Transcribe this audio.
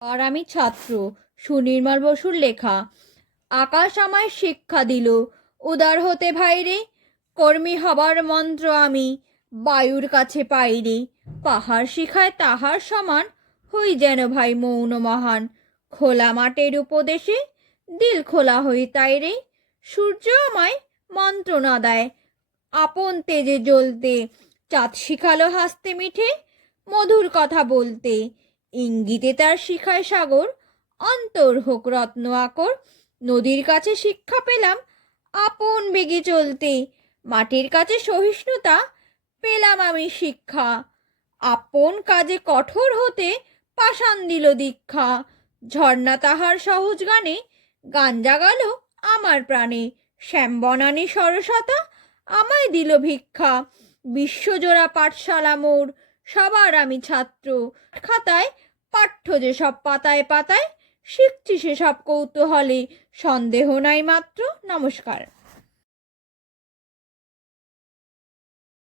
আর আমি ছাত্র। সুনির্মল বসুর লেখা। আকাশ আমায় শিক্ষা দিল উদার হতে ভাইরে, কর্মী হবার মন্ত্র আমি বায়ুর কাছে পাইরে। পাহাড় শিখায় তাহার সমান, হই যেন ভাই মৌন মহান। খোলা মাঠের উপদেশে দিল খোলা হই তাই রে। সূর্য আমায় মন্ত্রণা দেয় আপন তেজে জ্বলতে, চাঁদ শিখালো হাসতে মিঠে মধুর কথা বলতে। ইঙ্গিতে তার শিখায় সাগর, অন্তর হোক রত্ন আকর। নদীর কাছে শিক্ষা পেলাম আপন বেগে চলতে, মাটির কাছে সহিষ্ণুতা পেলাম আমি শিক্ষা। আপন কাজে কঠোর হতে পাষাণ দিল দীক্ষা। ঝর্ণা তাহার সহজ গানে গান জাগালো আমার প্রাণে। শ্যামবনানী সরসতা আমায় দিল ভিক্ষা। বিশ্বজোড়া পাঠশালা মোর, সবার আমি ছাত্র। খাতায় পাঠ্য যে সব পাতায় পাতায়, শিখছি সে সব কৌতূহলে, সন্দেহ নাই মাত্র। নমস্কার।